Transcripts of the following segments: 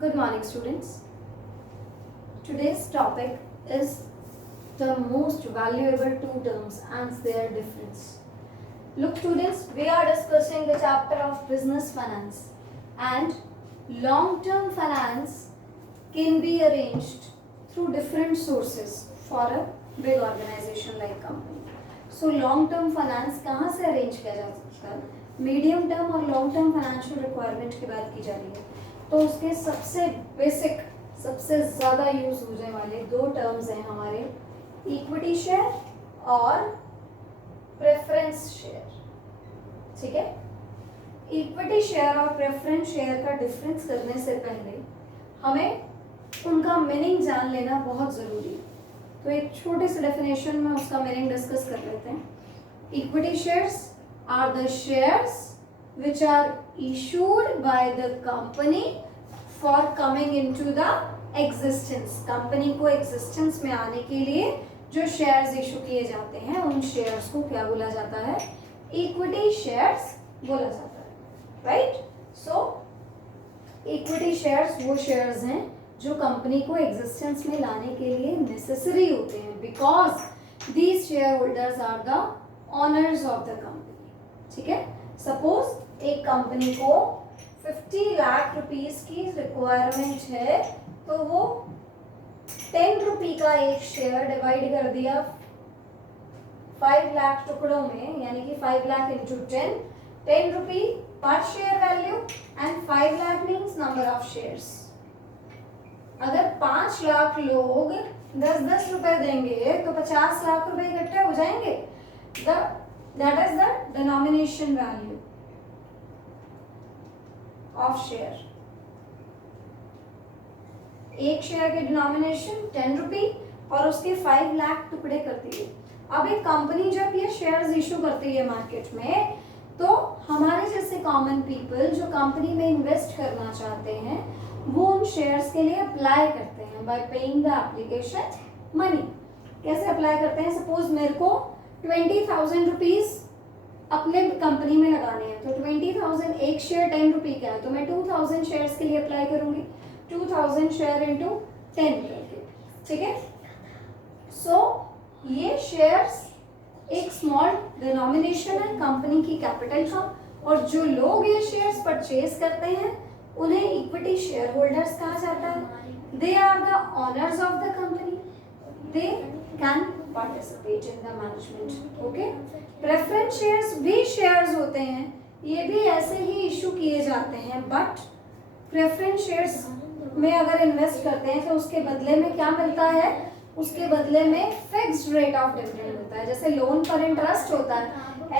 Good morning, students. Today's topic is the most valuable two terms and their difference. Look, students, we are discussing the chapter of business finance, and long-term finance can be arranged through different sources for a big organization like company. So long-term finance कहाँ से arrange किया जा सकता है? Medium term और long term financial requirement की बात की जा रही है, तो उसके सबसे बेसिक, सबसे ज़्यादा यूज होने वाले दो टर्म्स हैं हमारे इक्विटी शेयर और प्रेफरेंस शेयर. ठीक है, इक्विटी शेयर और प्रेफरेंस शेयर का डिफरेंस करने से पहले हमें उनका मीनिंग जान लेना बहुत ज़रूरी है. तो एक छोटे से डेफिनेशन में उसका मीनिंग डिस्कस कर लेते हैं. Equity shares are the shares which are issued by the company for coming into the existence. Company को existence में आने के लिए जो shares issue किए जाते हैं उन shares को क्या बोला जाता है? Equity shares बोला जाता है, right? So equity shares वो shares हैं जो कंपनी को existence में लाने के लिए necessary होते हैं, because these shareholders are the owners of the company. ठीक है, सपोज एक कंपनी को 50 लाख रुपीस की रिक्वायरमेंट है, तो वो 10 रुपी का एक शेयर डिवाइड कर दिया 5 लाख टुकड़ों में, यानी कि 5 लाख इंटू 10 रुपी पर share value and 5 lakh means number of shares. अगर 5 लाख लोग 10-10 रुपए देंगे तो 50 लाख रुपए इकट्ठे हो जाएंगे. That is the denomination value of share. एक शेयर की डिनोमिनेशन 10 रुपी और उसके 5 लाख टुकड़े करती है. अब एक कंपनी जब ये शेयर्स इशू करती है मार्केट में, तो हमारे जैसे कॉमन पीपल जो कंपनी में इन्वेस्ट करना चाहते हैं वो उन शेयर्स के लिए अप्लाई करते हैं bye paying the application money. कैसे अप्लाई करते हैं? सपोज मेरे को 20,000 रुपीज अपने कंपनी में लगाने हैं, तो 20,000 एक शेयर 10 रुपी का है, तो मैं 2,000 शेयर्स के लिए अप्लाई करूंगी. 2,000 शेयर इंटू 10 करके. ठीक है, सो ये शेयर्स एक स्मॉल डिनोमिनेशन है कंपनी की कैपिटल का, और जो लोग ये शेयर्स परचेज करते हैं उन्हें इक्विटी शेयर होल्डर्स कहा जाता है. They are the owners of the company. They can participate in the management. Okay, preference shares भी शेयर्स होते हैं, ये भी ऐसे ही इशू किए जाते हैं, बट प्रेफरेंस शेयर्स में अगर इन्वेस्ट करते हैं तो उसके बदले में क्या मिलता है? उसके बदले में फिक्स्ड रेट ऑफ डिविडेंड होता है. जैसे लोन पर इंटरेस्ट होता है,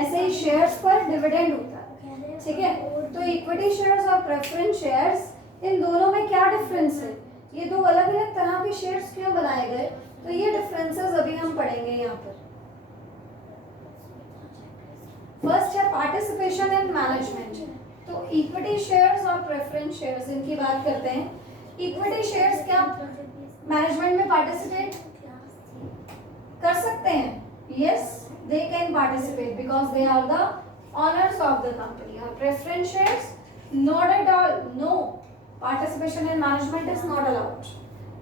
ऐसे ही शेयर्स पर डिविडेंड होता है. ठीक है, तो इक्विटी शेयर्स और प्रेफरेंस शेयर्स, इन दोनों में क्या डिफरेंस है? ये दो अलग अलग तरह के शेयर्स क्यों बनाए गए? तो ये डिफरेंसेस अभी हम पढ़ेंगे यहाँ पर. फर्स्ट है पार्टिसिपेशन इन मैनेजमेंट. तो इक्विटी शेयर्स और प्रेफरेंस शेयर्स, इनकी बात करते हैं. इक्विटी शेयर्स क्या मैनेजमेंट में पार्टिसिपेट कर सकते हैं? Yes, they can participate because they are the owners of the company. और preference shares not at all, no, participation in management is not allowed.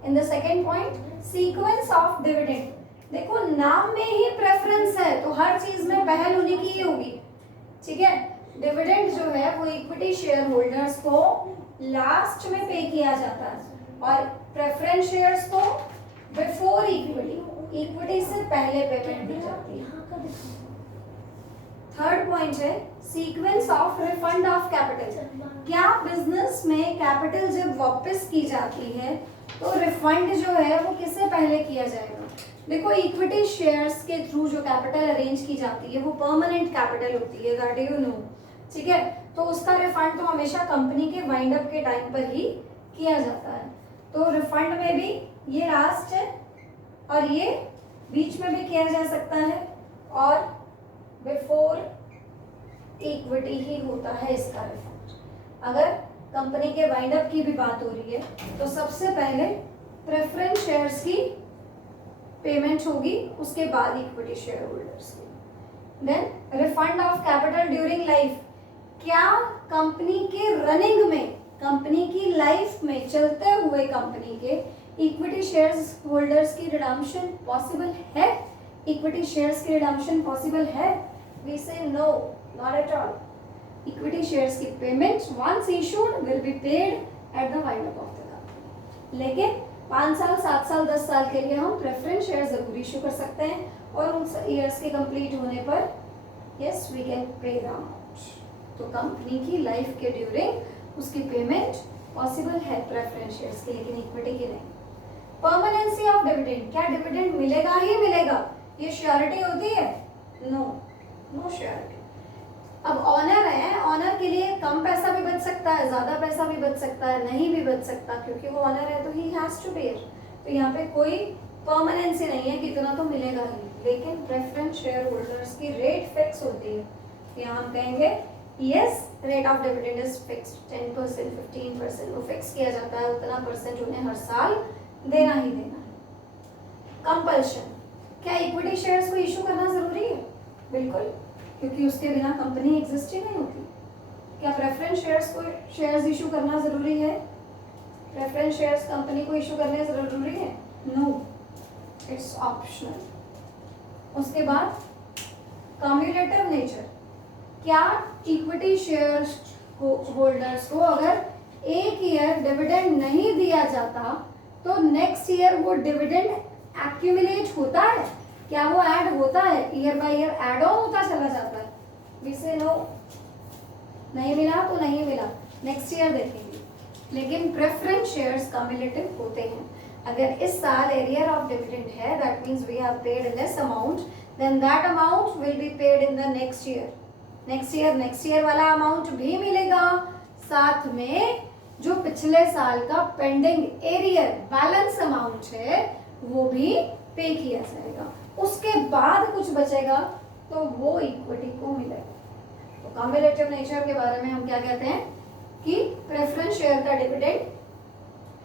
In the second point, sequence of dividend. देखो, नाम में ही preference है तो हर चीज में पहल उन्हीं की ही होगी. ठीक है, डिविडेंड जो है वो इक्विटी शेयर होल्डर्स को लास्ट में पे किया जाता है, और प्रेफरेंस शेयर्स को बिफोर इक्विटी, इक्विटी से पहले पेमेंट दी जाती है. थर्ड पॉइंट है sequence of refund of capital. क्या बिजनेस में कैपिटल जब वापस की जाती है तो रिफंड जो है वो किससे पहले किया जाएगा? देखो, इक्विटी शेयर्स के थ्रू जो कैपिटल अरेंज की जाती है वो परमानेंट कैपिटल होती है, दैट यू नो. ठीक है, तो उसका रिफंड तो हमेशा कंपनी के वाइंड अप के टाइम पर ही किया जाता है. तो रिफंड में भी ये लास्ट है, और ये बीच में भी किया जा सकता है, और बिफोर इक्विटी ही होता है इसका रिफंड. अगर कंपनी के वाइंड अप की भी बात हो रही है तो सबसे पहले प्रेफरेंस शेयर्स की पेमेंट होगी, उसके बाद इक्विटी शेयर होल्डर्स की. Then refund of capital during life. क्या कंपनी के रनिंग में कंपनी की लाइफ में चलते हुए कंपनी के इक्विटी शेयर्स होल्डर्स की रिडम्पशन पॉसिबल है? इक्विटी शेयर्स की रिडम्पशन पॉसिबल है? We say no, not at all. Equity shares की payment once issued will be paid at the wind up of the company. लेकिन 5 साल, 7 साल, 10 साल के लिए हम प्रेफरेंस शेयर जरूर इशू कर सकते हैं और उन ईयर्स के कंप्लीट होने पर yes we can pay the amount. तो कंपनी की लाइफ के ड्यूरिंग उसकी पेमेंट पॉसिबल है प्रेफरेंस शेयर्स की, लेकिन इक्विटी की नहीं. परमानेंसी ऑफ डिविडेंड, क्या डिविडेंड मिलेगा ही मिलेगा, ये श्योरिटी होती है? No, no surety. अब ऑनर है, ऑनर के लिए कम पैसा भी बच सकता है, ज्यादा पैसा भी बच सकता है, नहीं भी बच सकता, क्योंकि वो ऑनर है तो ही हैज टू बेयर. तो यहाँ पे कोई परमानेंसी नहीं है कि इतना तो मिलेगा ही. लेकिन प्रेफरेंस शेयर होल्डर्स की रेट फिक्स होती है. यहाँ हम कहेंगे yes, rate of dividend is fixed 10%, 15%, वो फिक्स किया जाता है, उतना परसेंट उन्हें हर साल देना ही देना है. कंपल्शन, क्या इक्विटी शेयर्स को इशू करना जरूरी है? बिल्कुल, क्योंकि उसके बिना कंपनी एग्जिस्ट ही नहीं होती. क्या प्रेफरेंस शेयर्स को शेयर्स इशू करना जरूरी है? प्रेफरेंस शेयर्स कंपनी को इशू करने जरूरी है? No, it's optional. उसके बाद कम्युलेटिव नेचर, क्या इक्विटी शेयर्स होल्डर्स को अगर एक ईयर डिविडेंड नहीं दिया जाता तो नेक्स्ट ईयर वो डिविडेंड एक्यूमुलेट होता है? क्या वो ऐड होता है? Year by year add on होता चला जाता है? वी से नो, नहीं मिला तो नहीं मिला, नेक्स्ट ईयर देखेंगे. लेकिन प्रेफरेंस शेयर्स कम्युलेटिव होते हैं. अगर इस साल एरियर ऑफ डिविडेंड है, that means we have paid less amount, then that amount will be paid in the next year. Next year वाला अमाउंट भी मिलेगा, साथ में जो पिछले साल का पेंडिंग एरियर बैलेंस अमाउंट है वो भी पे किया जाएगा. उसके बाद कुछ बचेगा तो वो इक्विटी को मिलेगा. तो कम्युलेटिव नेचर के बारे में हम क्या कहते हैं कि प्रेफरेंस शेयर का डिविडेंड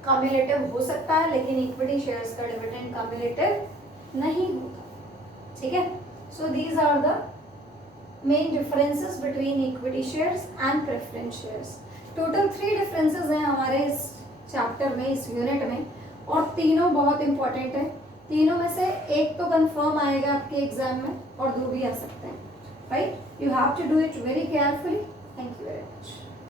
कम्युलेटिव हो सकता है, लेकिन इक्विटी शेयर्स का डिविडेंड कम्युलेटिव नहीं होता. ठीक है. So these are the main differences between equity shares and preference shares. Total 3 differences हैं हमारे इस चैप्टर में, इस यूनिट में, और तीनों बहुत इंपॉर्टेंट है. तीनों में से एक तो कंफर्म आएगा आपके एग्जाम में और 2 भी आ सकते हैं. Right, you have to do it very carefully. Thank you very much.